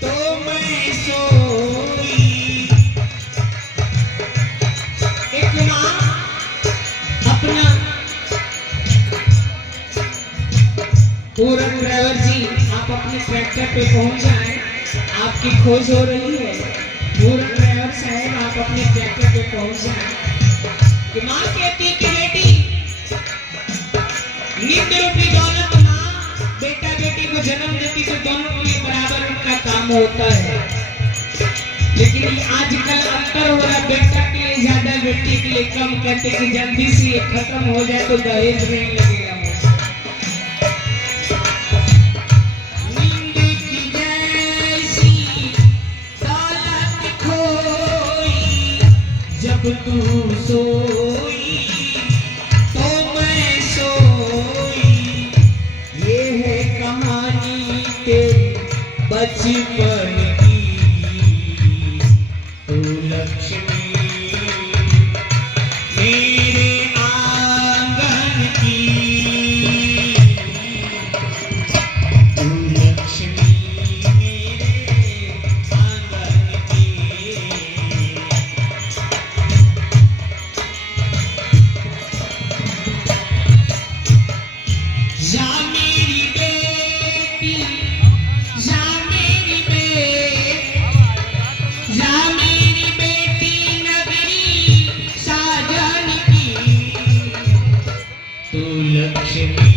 तो मैं सोई। एक माँ अपना पूरन ड्राइवर जी आप अपने ट्रैक्टर पे पहुंच जाएं, आपकी खोज हो रही है। पूरन ड्राइवर साहब आप अपने ट्रैक्टर पे पहुंच जाएं। कि माँ कहती है कि बेटी नींद रूपी दौलत माँ बेटा बेटी को जन्म देती तो दोनों के लिए बराबर उनका काम होता है। लेकिन आजकल अंतर हो रहा, बेटा के लिए ज्यादा बेटी के लिए कम। कहते कि जल्दी से ये खत्म हो जाए तो दहेज नहीं लगेगा। जब तू सोई तो मैं सोई। ये है कहानी तेरी बचपन की, तू लक्ष्मी मेरे आंगन की, तू लक्ष्मी मेरे आंगन की। जा मेरी बेटी, जा मेरी बेटी, जा मेरी बेटी नगरी साजन की, तू लक्ष्मी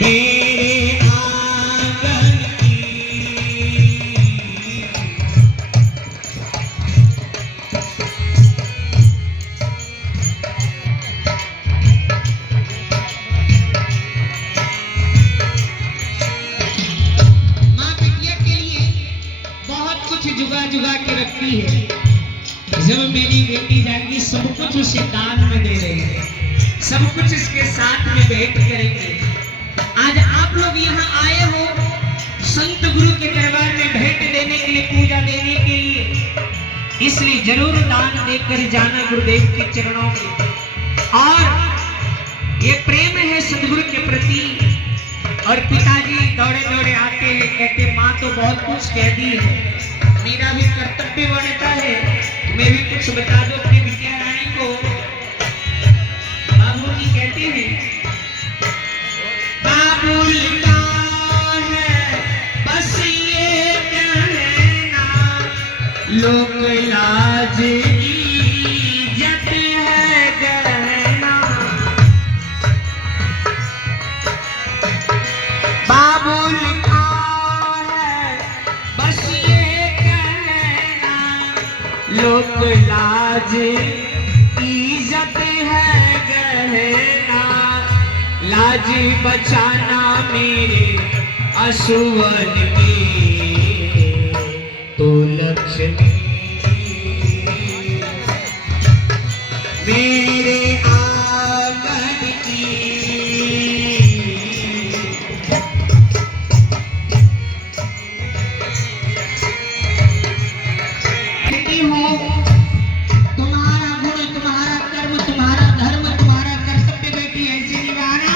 मेरे आंगन की। जुगा जुगा के रखती है। जब मेरी बेटी जाएगी सब कुछ उसे दान में दे रही है, सब कुछ इसके साथ में भेंट करेंगे। आज आप लोग यहाँ आए हो संत गुरु के दरबार में भेंट देने के लिए, पूजा देने के लिए, इसलिए जरूर दान देकर जाना गुरुदेव के चरणों में। और ये प्रेम है सदगुरु के प्रति। और पिताजी दौड़े दौड़े आते हैं, कहते माँ तो बहुत कुछ कह दी है, मेरा भी कर्तव्य बनता है मैं भी कुछ बता दो अपनी विद्या रानी को। बाबूजी कहते हैं बाबुल का है बस ये कहना, लोक लाज इज्जत है गहना। बाबुल का है बस लोक लाज इज्जत है गहना, लाज बचाना मेरे असुवन की, तो लक्ष्मी मेरे आंगन की। तुम्हारा गुण, तुम्हारा कर्म, तुम्हारा धर्म, तुम्हारा कर्तव्य बेटी ऐसे निभाना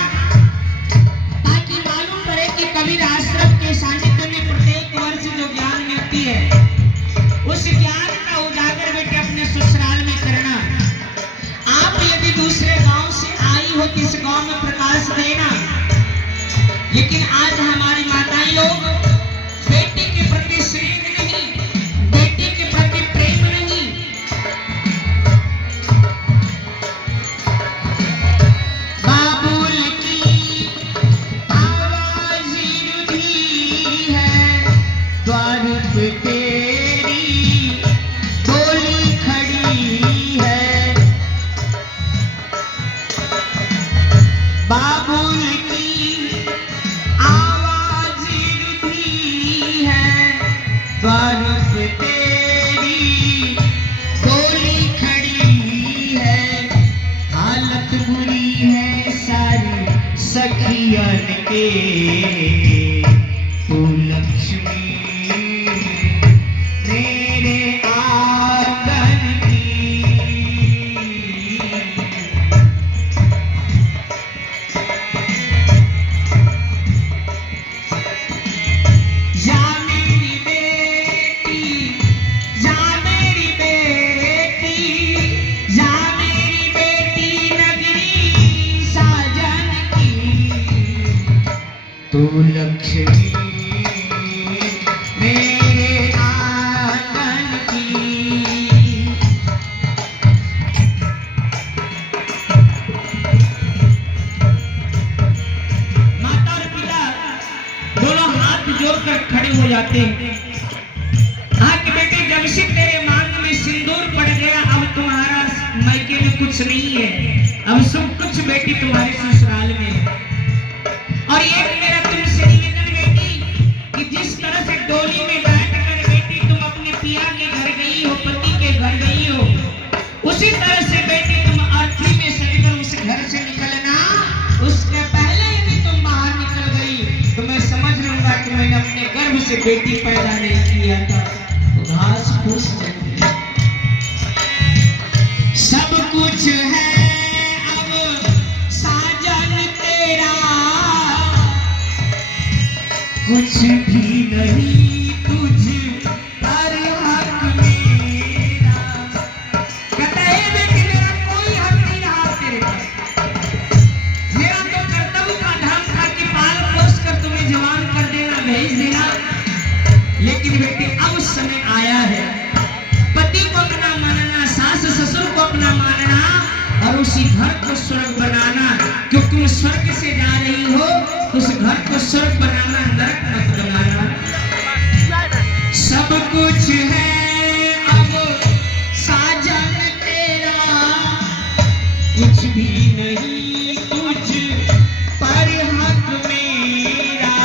ताकि मालूम पड़े कि कबीर आश्रम के सानिध्य में प्रत्येक वर्ष जो ज्ञान मिलती है उस ज्ञान का उजागर बेटे अपने ससुराल में करना। आप यदि दूसरे गांव से आई हो किस गांव में प्रकाश देना, लेकिन आज हमारी माताएं लोग बेटी के प्रति स्नेह नहीं, बेटी के प्रति प्रेम नहीं। बाबुल की आवाज रुधी है, द्वार पे तेरी डोली खड़ी है। बाबुल की आवाज रुधी है, द्वार पे तेरी डोली खड़ी है। हालत बुरी है सारी सखियन के, तू लक्ष्मी मेरे आंगन की। तू लक्ष्मी मेरे आंगन की। माता और पिता दोनों हाथ जोड़कर खड़े हो जाते हैं। कहा कि बेटे जब से तेरे मांग में सिंदूर पड़ गया, अब तुम्हारा मायके में कुछ नहीं है, अब सब कुछ बेटी तुम्हारे ससुराल में है। और एक मेरा तुमसे निवेदन बेटी कि जिस तरह से डोली में बैठकर बेटी तुम अपने पिया के घर गई हो, पति के घर गई हो, उसी तरह से बेटी तुम अर्थी में सजकर उस घर से निकलना। उसके पहले यदि तुम बाहर निकल गई तो मैं समझ लूंगा कि मैंने अपने गर्भ से बेटी पैदा नहीं किया था। तो घास फूस सब कुछ है अब साजन तेरा, कुछ भी नहीं तुझ पर हक मेरा। कहता है बेटी मेरा कोई हक नहीं रहा तेरे पर। मेरा तो कर्तव्य का धर्म था कि पाल पोस कर तुम्हें जवान कर देना, भेज देना। लेकिन बेटी अब समय आया है पति को अपना मानना, सास ससुर को अपना मानना और उसी घर को स्वर्ग बनाना। क्योंकि तुम स्वर्ग से जा रही हो, उस घर को स्वर्ग बनाना, नरक मत बनाना। सब कुछ है अब साजन तेरा, कुछ भी नहीं तुझ पर हक मेरा।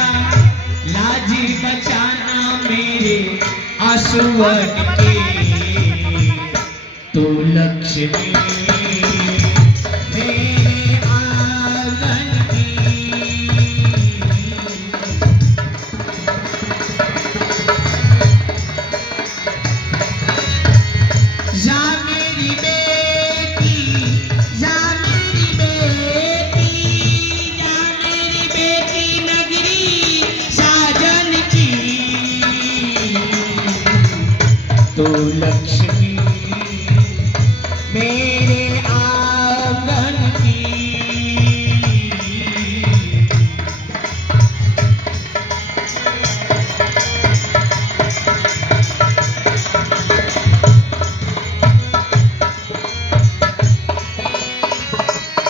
लाज बचाना मेरे आंसुअन के, तू लक्ष्मी मेरे आंगन की। जा मेरी बेटी, जा मेरी बेटी, जा मेरी बेटी नगरी साजन की। तू लक्ष्मी मेरे आंगन की।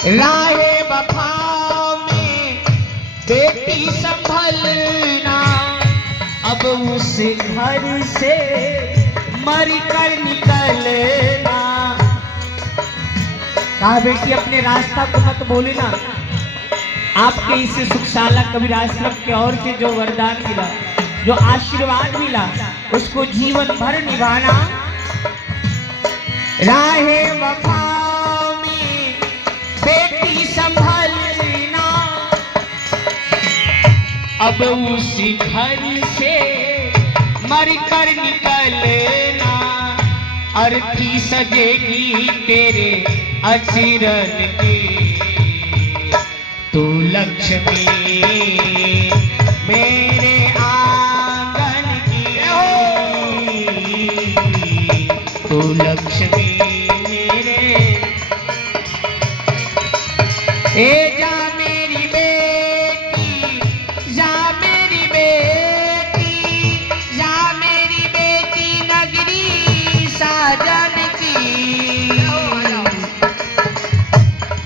राहे वफा में बेटी संभलना, अब उस घर से मर कर निकलना। कहा बेटी अपने रास्ता को मत बोलना। आपके इस सुखशाला कबीर आश्रम के ओर से जो वरदान मिला, जो आशीर्वाद मिला, उसको जीवन भर निभाना। राहे वफा में बेटी संभलना, अब उस घर से मर कर निकलना। अर्थी सजेगी तेरे अचिरन की, तू लक्ष्मी मेरे आंगन की। तू लक्ष्मी मेरे। ए जा मेरी बेटी, जा मेरी बेटी, जा मेरी बेटी नगरी साजन की।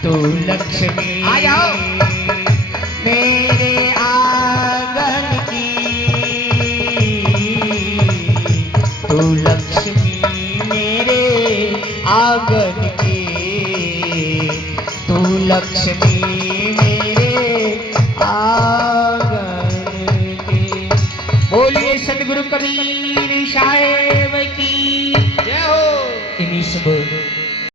तू लक्ष्मी मेरे आंगन की। तू लक्ष्मी मेरे आंगन की। तू लक्ष्मी